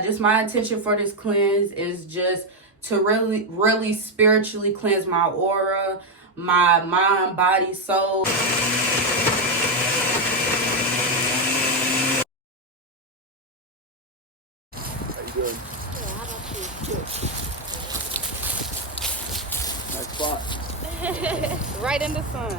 Just my intention for this cleanse is just to really spiritually cleanse my aura, my mind, body, soul. Good. Yeah, how about you? Good. Nice spot. Right in the sun.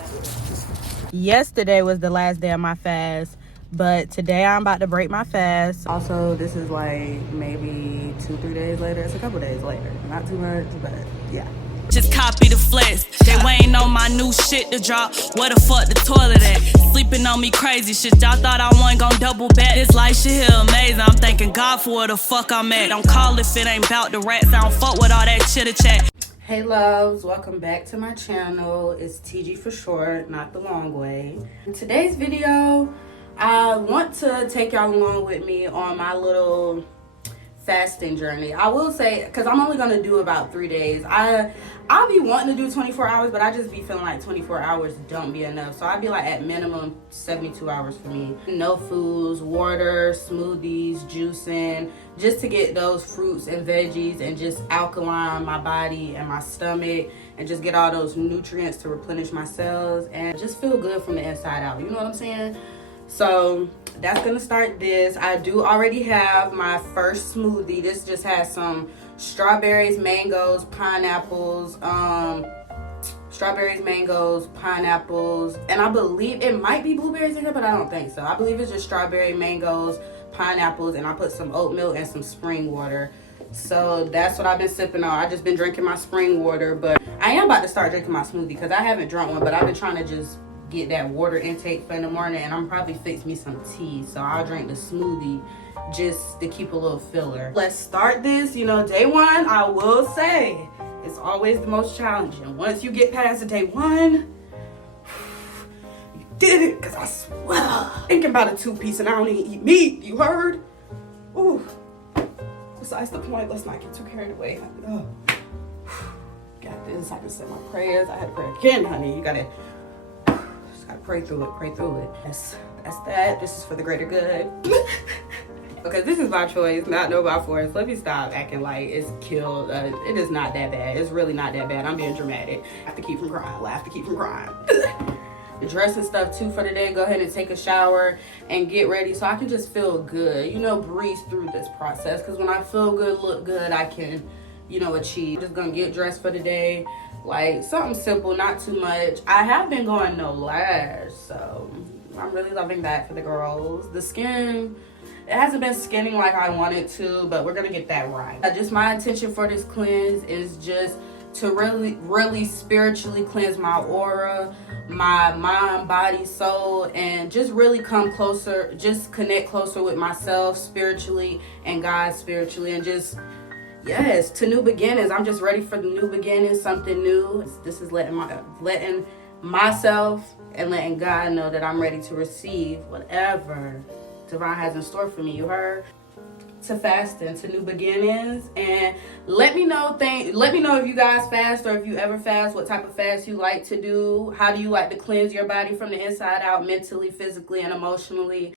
Yesterday was the last day of my fast, but today I'm about to break my fast. Also, this is like maybe 2-3 days later. It's a couple days later. Not too much, but yeah. Just copy the flex. They waiting on my new shit to drop. Where the fuck the toilet at? Sleeping on me crazy shit. Y'all thought I wasn't gon' double back. This life shit here amazing. I'm thanking God for where the fuck I'm at. Don't call if it ain't bout the rats. I don't fuck with all that chitter chat. Hey loves, welcome back to my channel. It's TG for short, not the long way. In today's video, I want to take y'all along with me on my little fasting journey. I will say, because I'm only gonna do about 3 days. I'll be wanting to do 24 hours, but I just be feeling like 24 hours don't be enough. So I'd be like at minimum 72 hours for me. No foods, water, smoothies, juicing, just to get those fruits and veggies and just alkaline my body and my stomach and just get all those nutrients to replenish my cells and just feel good from the inside out. You know what I'm saying? So that's gonna start this. I do already have my first smoothie. This just has some strawberries, mangoes, pineapples, and I believe it might be blueberries in here, but I don't think so. I believe it's just strawberry, mangoes, pineapples, and I put some oatmeal and some spring water. So that's what I've been sipping on. I just been drinking my spring water, but I am about to start drinking my smoothie because I haven't drunk one, but I've been trying to just get that water intake for in the morning, and I'm probably fix me some tea, so I'll drink the smoothie just to keep a little filler. Let's start this. You know, day one, I will say, it's always the most challenging. Once you get past day one, you did it, because I swear, thinking about a 2-piece and I don't even eat meat, you heard? Ooh. Besides the point, let's not get too carried away. Oh. Got this. I can say my prayers. I had to pray again, honey. You gotta pray through it. That's that. This is for the greater good. Okay, this is my choice, not no by force. Let me stop acting like it's killed. It is not that bad. It's really not that bad. I'm being dramatic. I have to keep from crying. Laugh to keep from crying. The dress and stuff too for the day. Go ahead and take a shower and get ready so I can just feel good. You know, breeze through this process. Because when I feel good, look good, I can, you know, achieve. I'm just gonna get dressed for the day. Like something simple, not too much. I have been going no lash, so I'm really loving that for the girls. The skin, it hasn't been skinning like I wanted to, but we're gonna get that right. Just my intention for this cleanse is just to really spiritually cleanse my aura, my mind, body, soul, and just really come closer, just connect closer with myself spiritually and God spiritually, and just, yes, to new beginnings. I'm just ready for the new beginnings, something new. This is letting myself and letting God know that I'm ready to receive whatever divine has in store for me. You heard? To fasting, to new beginnings, and let me know if you guys fast or if you ever fast, what type of fast you like to do. How do you like to cleanse your body from the inside out, mentally, physically, and emotionally?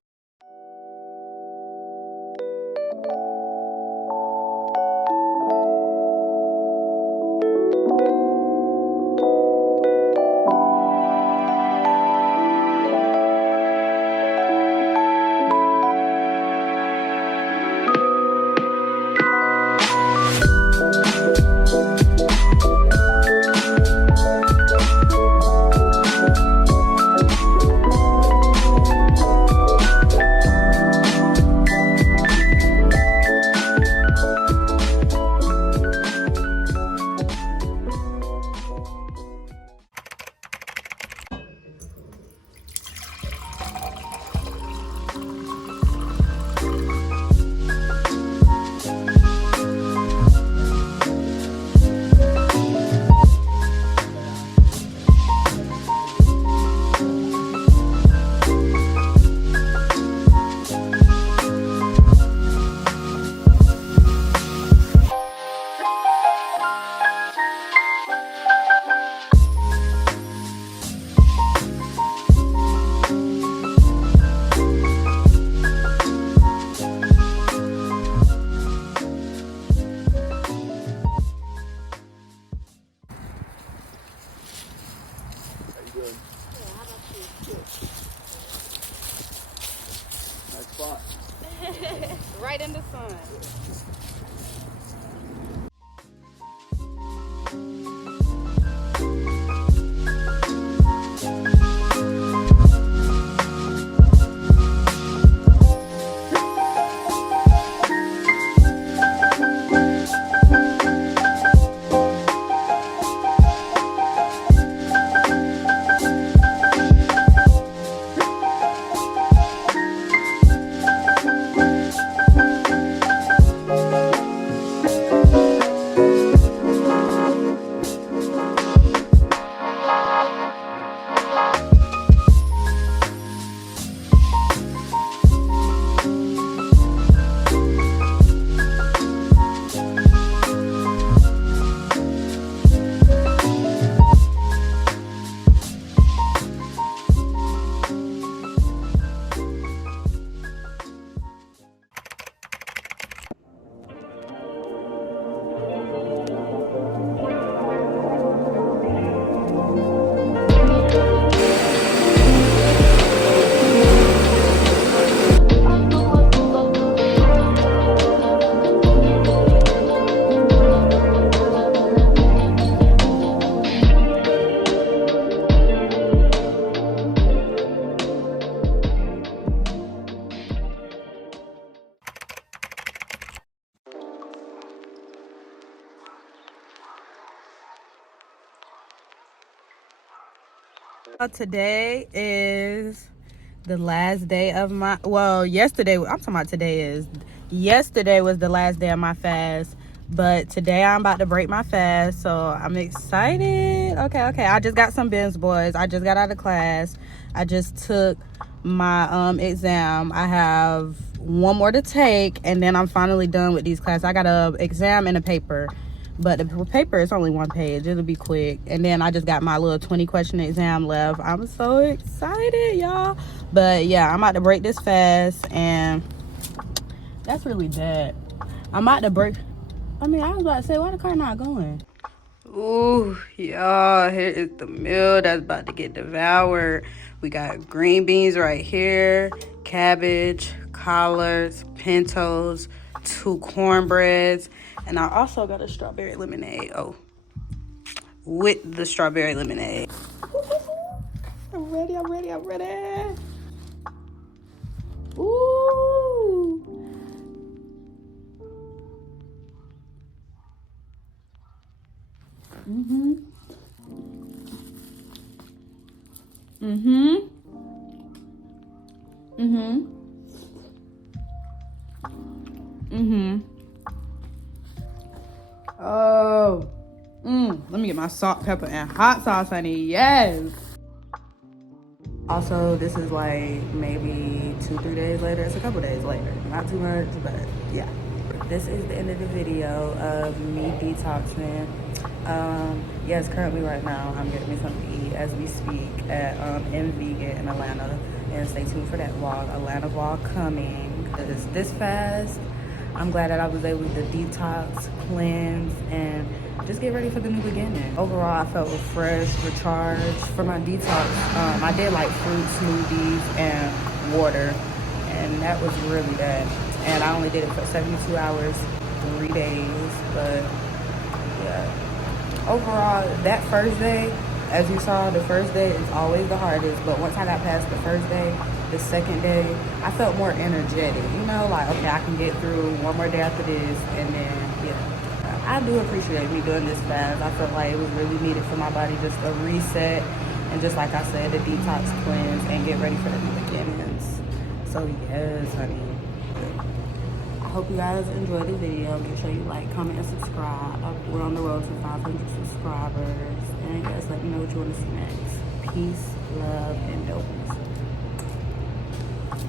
fun. Today is the last day of my, well, yesterday, I'm talking about yesterday was the last day of my fast, but today I'm about to break my fast, so I'm excited. Okay, I just got some bins, boys. I just got out of class. I just took my exam. I have one more to take, and then I'm finally done with these classes. I got a exam and a paper. But the paper is only 1 page. It'll be quick. And then I just got my little 20 question exam left. I'm so excited, y'all. But yeah, I'm about to break this fast. And that's really bad. I'm about to break. I mean, I was about to say, why the car not going? Ooh, y'all, here is the meal that's about to get devoured. We got green beans right here, cabbage, collards, pintos, 2 cornbreads, and I also got a strawberry lemonade. Oh, with the strawberry lemonade. I'm ready. Ooh. Mhm. Oh. Let me get my salt, pepper, and hot sauce, honey. Yes. Also, this is like maybe 2-3 days later. It's a couple days later. Not too much, but yeah. This is the end of the video of me detoxing. Yes, currently right now I'm getting me something to eat as we speak at M Vegan in Atlanta. And stay tuned for that vlog, Atlanta vlog coming. This fast, I'm glad that I was able to detox, cleanse, and just get ready for the new beginning. Overall, I felt refreshed, recharged. For my detox, I did like fruit smoothies and water, and that was really bad. And I only did it for 72 hours, 3 days, but yeah. Overall, that first day, as you saw, the first day is always the hardest, but once I got past the first day, the second day, I felt more energetic, you know, like, okay, I can get through one more day after this, and then, yeah. I do appreciate me doing this fast. I felt like it was really needed for my body, just a reset, and just like I said, a detox cleanse, and get ready for the new beginnings. So, yes, honey. I hope you guys enjoyed the video. Make sure you like, comment, and subscribe. We're on the road to 500 subscribers. And yes, let me know what you want to see next. Peace, love, and dopeness.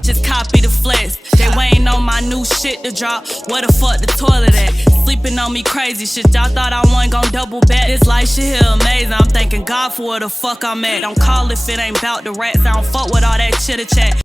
Just copy the flex. They waiting on my new shit to drop. Where the fuck the toilet at? Sleeping on me crazy shit. Y'all thought I wasn't gon' double back. This life shit here amazing. I'm thanking God for where the fuck I'm at. Don't call if it ain't bout the rats. I don't fuck with all that chitter chat.